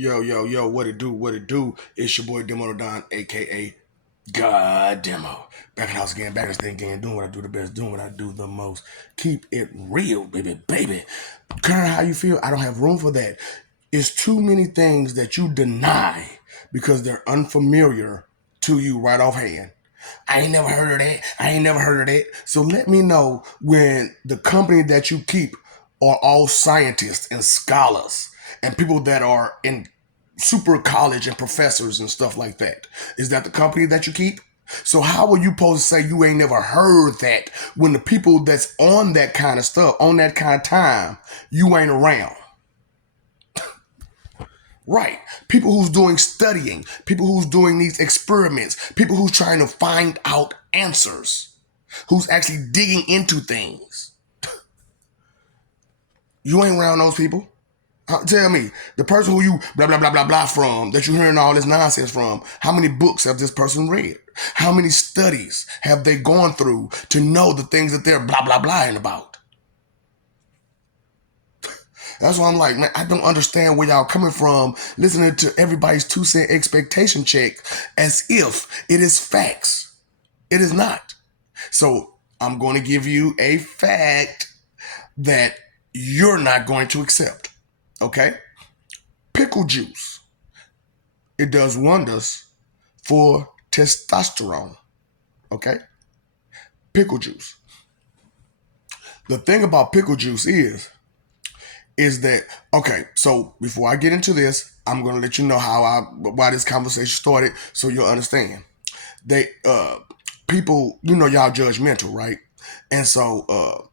Yo, yo, yo, what it do? What it do? It's your boy Demo Don, aka God Demo. Back in the house again, back in this thing again, doing what I do the best, doing what I do the most. Keep it real, baby, baby. Care how you feel, I don't have room for that. It's too many things that you deny because they're unfamiliar to you right offhand. I ain't never heard of that. I ain't never heard of that. So let me know when the company that you keep are all scientists and scholars and people that are in super college and professors and stuff like that. Is that the company that you keep? So how are you supposed to say you ain't never heard that when the people that's on that kind of stuff, on that kind of time, you ain't around? Right. People who's doing studying, people who's doing these experiments, people who's trying to find out answers, who's actually digging into things. You ain't around those people. Tell me, the person who you blah, blah, blah, blah, blah from, that you're hearing all this nonsense from, how many books have this person read? How many studies have they gone through to know the things that they're blah, blah, blahing about? That's why I'm like, man, I don't understand where y'all coming from listening to everybody's 2 cent expectation check as if it is facts. It is not. So I'm going to give you a fact that you're not going to accept. Okay? Pickle juice. It does wonders for testosterone. Okay? Pickle juice. The thing about pickle juice is that, okay, so before I get into this, I'm going to let you know why this conversation started so you'll understand. People, y'all judgmental, right? And so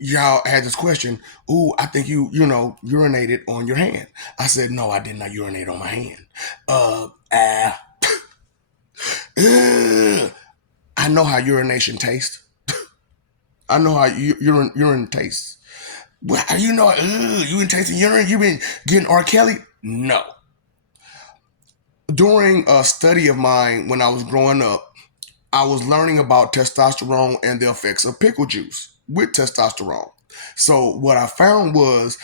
y'all had this question, ooh, I think urinated on your hand. I said, no, I did not urinate on my hand. I know how urination tastes. I know how urine tastes. Well, you been tasting urine? You been getting R. Kelly? No. During a study of mine when I was growing up, I was learning about testosterone and the effects of pickle juice with testosterone. So what I found was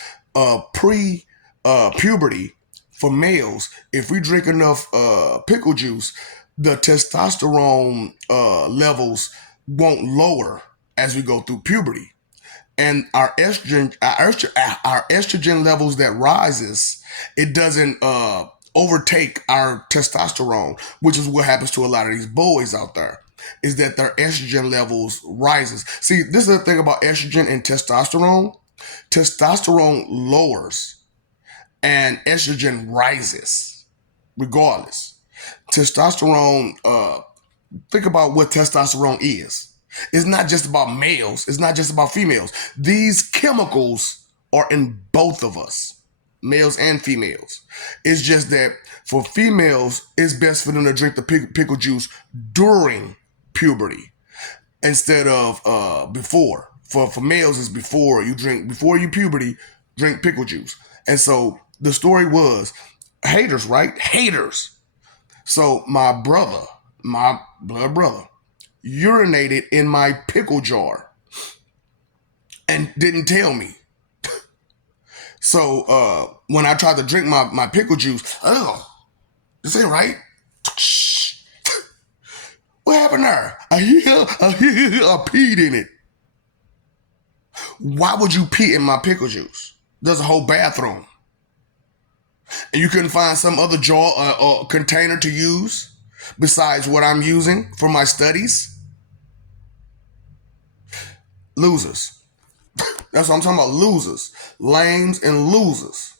pre-puberty for males, if we drink enough pickle juice, the testosterone levels won't lower as we go through puberty. And our estrogen levels that rises, it doesn't overtake our testosterone, which is what happens to a lot of these boys out there, is that their estrogen levels rises. See, this is the thing about estrogen and testosterone. Testosterone lowers and estrogen rises regardless. Testosterone, think about what testosterone is. It's not just about males. It's not just about females. These chemicals are in both of us, males and females. It's just that for females, it's best for them to drink the pickle juice during puberty instead of before. For males, it's before you puberty, drink pickle juice. And so the story was haters, right? Haters. So my blood brother, urinated in my pickle jar and didn't tell me. So when I tried to drink my pickle juice, this ain't right. What happened there? I peed in it. Why would you pee in my pickle juice? There's a whole bathroom. And you couldn't find some other jar or container to use besides what I'm using for my studies? Losers. That's what I'm talking about. Losers. Lames and losers.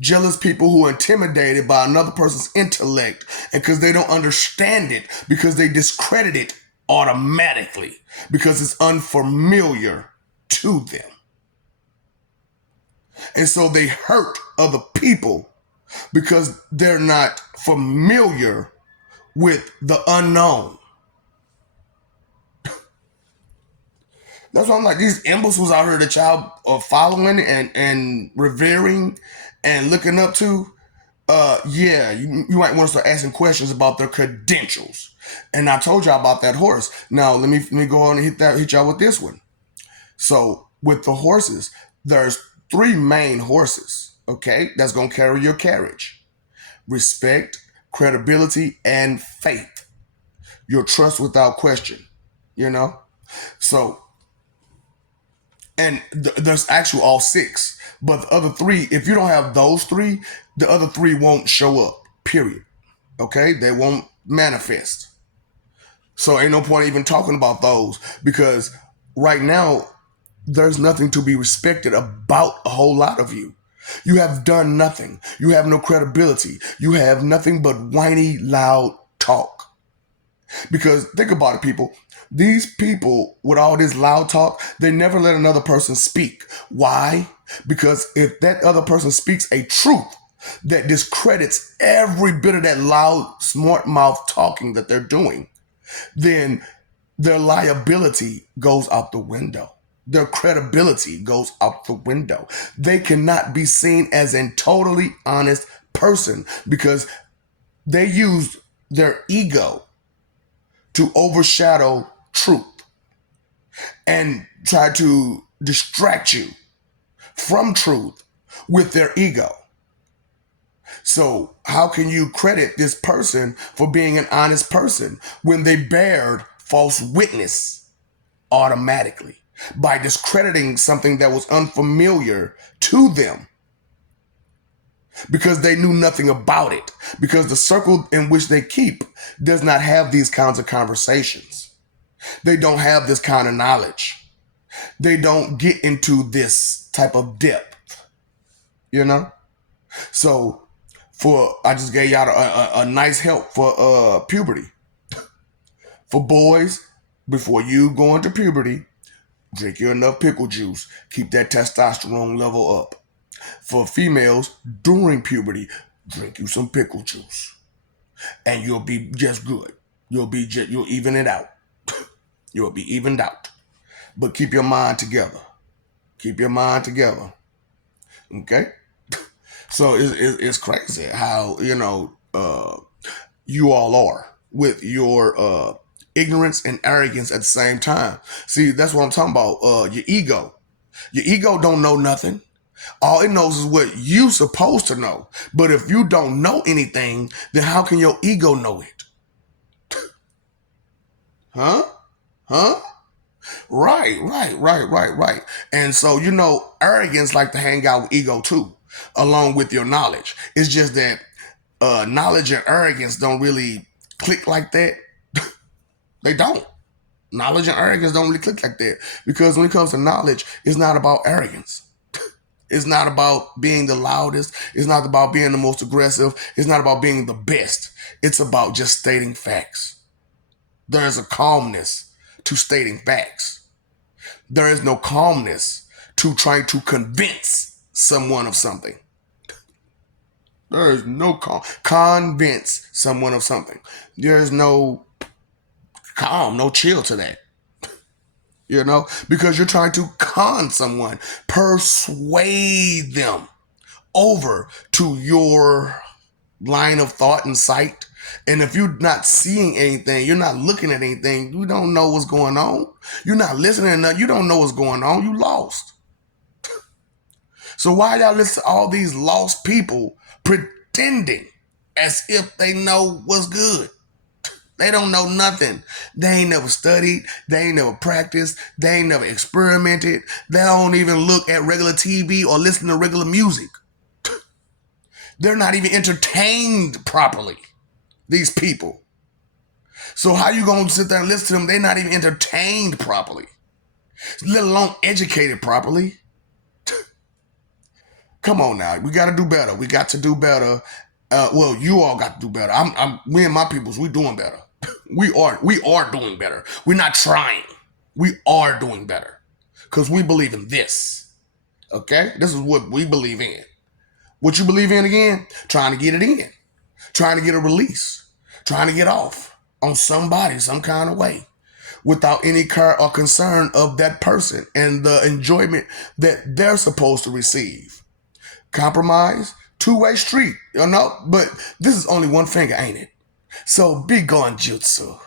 Jealous people who are intimidated by another person's intellect and because they don't understand it, because they discredit it automatically, because it's unfamiliar to them. And so they hurt other people because they're not familiar with the unknown. That's why I'm like, these imbeciles out here that y'all are following and revering and looking up to, you might want to start asking questions about their credentials. And I told y'all about that horse. Now let me go on and hit y'all with this one. So with the horses, there's three main horses. Okay, that's gonna carry your carriage. Respect, credibility, and faith. Your trust without question. You know? So, and there's actually all six. But the other three, if you don't have those three, the other three won't show up. Period. Okay? They won't manifest. So ain't no point even talking about those because right now there's nothing to be respected about a whole lot of you. You have done nothing. You have no credibility. You have nothing but whiny, loud talk. Because think about it, people. These people with all this loud talk, they never let another person speak. Why? Because if that other person speaks a truth that discredits every bit of that loud, smart mouth talking that they're doing, then their liability goes out the window. Their credibility goes out the window. They cannot be seen as a totally honest person because they used their ego to overshadow truth and try to distract you from truth with their ego. So how can you credit this person for being an honest person when they bared false witness automatically by discrediting something that was unfamiliar to them because they knew nothing about it, because the circle in which they keep does not have these kinds of conversations. They don't have this kind of knowledge. They don't get into this type of depth, you know? So I just gave y'all a nice help for puberty. For boys, before you go into puberty, drink you enough pickle juice. Keep that testosterone level up. For females, during puberty, drink you some pickle juice. And you'll be just good. You'll even it out. You'll be evened out. But keep your mind together. Keep your mind together. Okay? So it's crazy how, you all are with your ignorance and arrogance at the same time. See, that's what I'm talking about. Your ego. Your ego don't know nothing. All it knows is what you supposed to know. But if you don't know anything, then how can your ego know it? Huh? Huh? Right. And so, arrogance like to hang out with ego too, along with your knowledge. It's just that knowledge and arrogance don't really click like that. They don't. Knowledge and arrogance don't really click like that. Because when it comes to knowledge, it's not about arrogance. It's not about being the loudest. It's not about being the most aggressive. It's not about being the best. It's about just stating facts. There is a calmness to stating facts. There is no calmness to trying to convince someone of something. There is no convince someone of something. There is no calm, no chill to that. Because you're trying to con someone, persuade them over to your line of thought and sight. And if you're not seeing anything, you're not looking at anything, you don't know what's going on. You're not listening enough, you don't know what's going on, you lost. So why y'all listen to all these lost people pretending as if they know what's good? They don't know nothing. They ain't never studied. They ain't never practiced. They ain't never experimented. They don't even look at regular TV or listen to regular music. They're not even entertained properly, these people. So how you going to sit there and listen to them? They're not even entertained properly, let alone educated properly. Come on now. We got to do better. We got to do better. You all got to do better. Me and my peoples, we doing better. We are doing better. We're not trying. We are doing better because we believe in this. Okay? This is what we believe in. What you believe in again? Trying to get it in. Trying to get a release. Trying to get off on somebody, some kind of way without any care or concern of that person and the enjoyment that they're supposed to receive. Compromise, two-way street, but this is only one finger, ain't it? So be gone, jutsu.